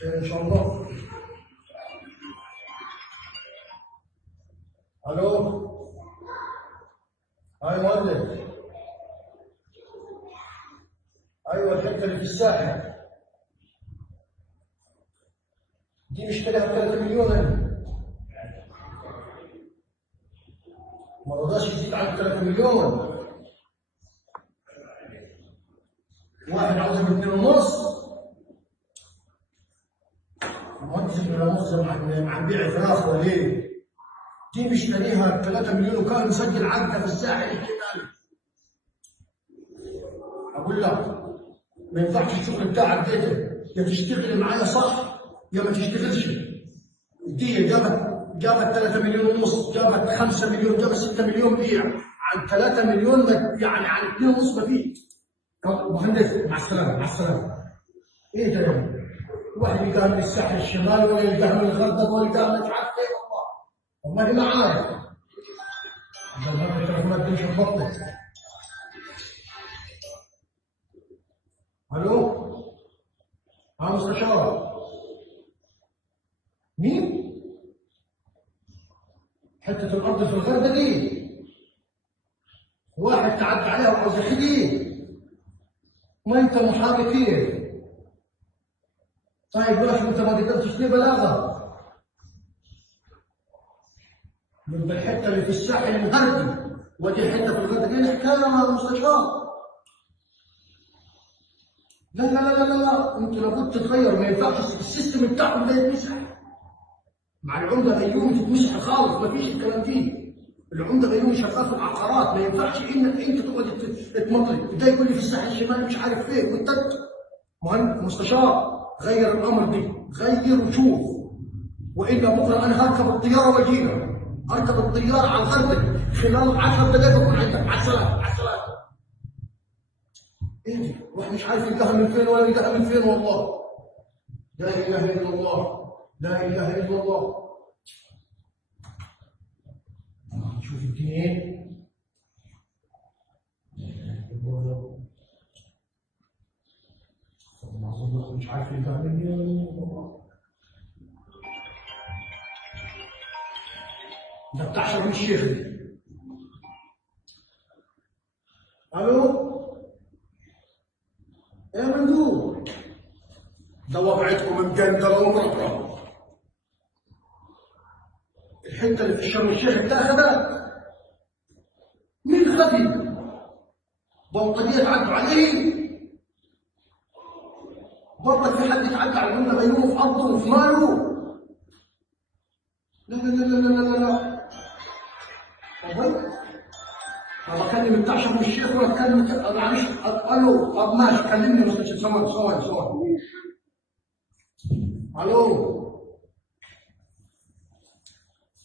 خير ان شاء الله. الو. هاي مهندس. ايوه الحته اللي في الساحل دي مشتريها ب 3 مليون انا. ما رضاش يزيد عن 3 مليون. واحد عاوزها ب 2 ونص. المهندس ابن لا مؤاخذه عم بيع فراخ ولا ايه؟ دي مشتريها ب 3 مليون وكان مسجل عقدها في الساحل الشمالي. اقول لك ما ينفعش الشغل بتاعك ده، يا تشتغل معايا صح يا ما تشتغلش. دي جابت 3 مليون ونص، جابت 5 مليون، جابت 6 مليون بيع. عن 3 مليون يعني عن 2 ونص ما فيش. طب مهندس مع السلامه مع السلامه. ايه ده يعني؟ واحد يلقاها من الساحل الشمالي ولا يلقاها من الغردقه ولا يلقاها مش عارف ايه. والله ما عارف. اذا ما التليفونات دي مش هتبطل. الو. ها مستشار. مين؟ حته الارض في الغردقه دي واحد تعدى عليها وعاوز يحكي. ما انت محامي كيف؟ طيب ليش انت ما قدرتش ليه بلاغه؟ من الحته اللي في الساحل الغربي ودي حته في الغردقه، ايه الحكايه يا مستشار؟ لا لا لا لا لا، انتوا لابد تتغير، ما ينفعش السيستم بتاعكم ده يتمسح. مع العمده غيوم تتمسح خالص، ما فيش الكلام فيه. العمده غيوم شغال في العقارات، ما ينفعش انك انت تقعد تمطلي، ده يقول لي في الساحل الشمالي مش عارف فين وانت مهندس مستشار. غير الامر دي، غير وشوف، والا بكره انا هركب الطياره واجي لك. اركب الطياره على الغردقه خلال 10 دقائق بكون عندك. مع السلامه مع السلامه. ايه واحد مش عارف يلقاها من فين ولا يلقاها من فين والله. لا اله الا الله، لا اله الا الله. شوف الدنيا ايه. مش عارف يلقاها من فين. ده بتاع شرم الشيخ. الو. يا مندوب، ده وضعتكم مجندله ومربرة. الحته اللي في شرم الشيخ اتاخدت. مين خفي؟ بلطجيه تعدوا عليه؟ برضك في حد يتعدى على المنى غيره في ارضه وفي ماله؟ لا لا لا لا لا لا لا. طيب طب اكلم بتاع شرم الشيخ ولا اتكلم معلش. الو. طب ماشي كلمني بس ثواني ثواني ثواني. الو.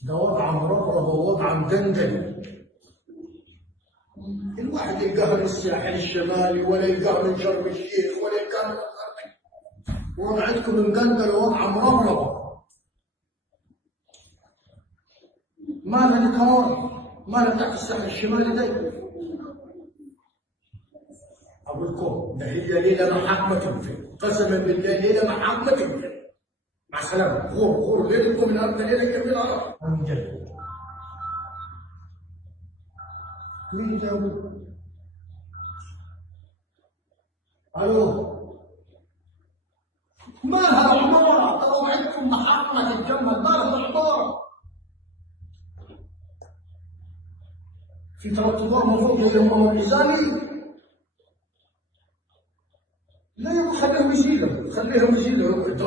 ده وضع مربرب ووضع مدندن. الواحد يلقاها من الساحل الشمالي ولا يلقاها من شرم الشيخ ولا يلقاها من الغردقه. وضعتكم مدندن ووضع مربرب. مالها دي كمان؟ مالها تحت الساحل الشمالي ده؟ اقول لكم ده هي ليله محاكمه تنفذ، قسما بالله ليله محاكمه تنفذ. مع السلامه. غور غور ليلتكم النهارده ليله جميله. من جد. مين ده؟ الو. مالها العماره؟ ترى عندكم محاكمه تتجمد، مالها العماره؟ في 3 ادوار المفروض يهمهم الميزاني. لا يا أخي خليهم يزيلوا، خليهم يزيلوا،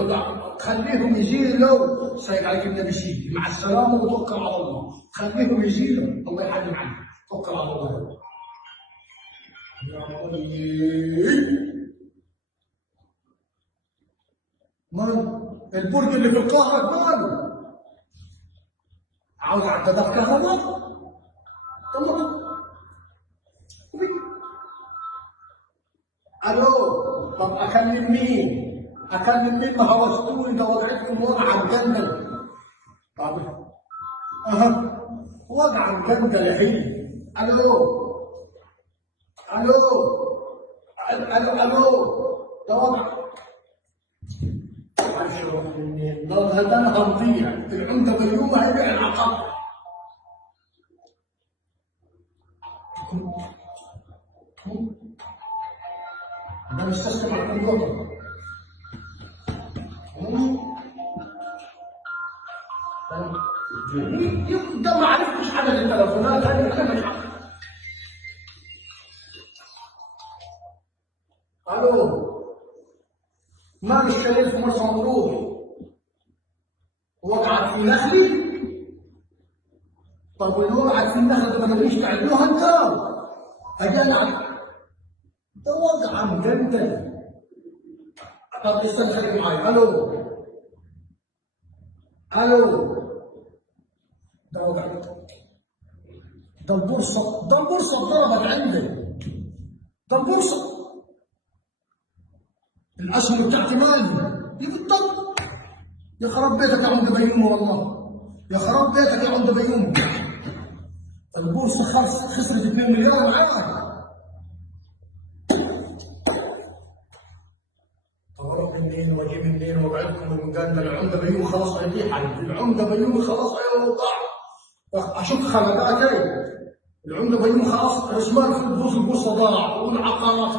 خليهم يزيلوا. سايق عليك النبي سيدي، مع السلامه وتوكل على الله. خليهم يزيلوا، الله يحلم عنك. توكل على الله. يا ولي. مال البرج اللي في القاهره ماله؟ عاوز عدادات كهرباء؟ تمام. الو. طب اكلم مين؟ اكلم مين؟ ما هوستوني ده وضعتكم وضع الجندل. طب اها وضع الجندل يا حبيبي. الو. الو. الو الو. ده وضع. معلش يروح منين؟ هذا انا هنضيع. العمده بيوم هيبيع العقار. انا مستسلم على الكمبيوتر. ده ما عرفتش عدد التليفونات، انا مش عارف. الو، ما اشتريت في مرسى مطروح وقعت في نخلي. طب واللي وقعت في النخله ده ما تبيش تعدوها انت؟ اجانا ده وقعه مدندن. طب استنى خليك معي. الو الو، ده وقع. ده البورصه ضربت عندي. ده البورصه، الاسهم بتاعتي مالي دي بالضبط. يا خراب بيتك يا عمده بيومي والله، يا خراب بيتك يا عمده بيومي. البورصه خسرت 2 مليار معاك. طب اروح منين واجي منين وابعدكم من قلب العمده بيومي؟ خلاص هيطيح علي العمده بيومي، خلاص هيوقع. اشك خلقاتي العمده بيومي، خلاص رسمان في البورصه ضاع والعقارات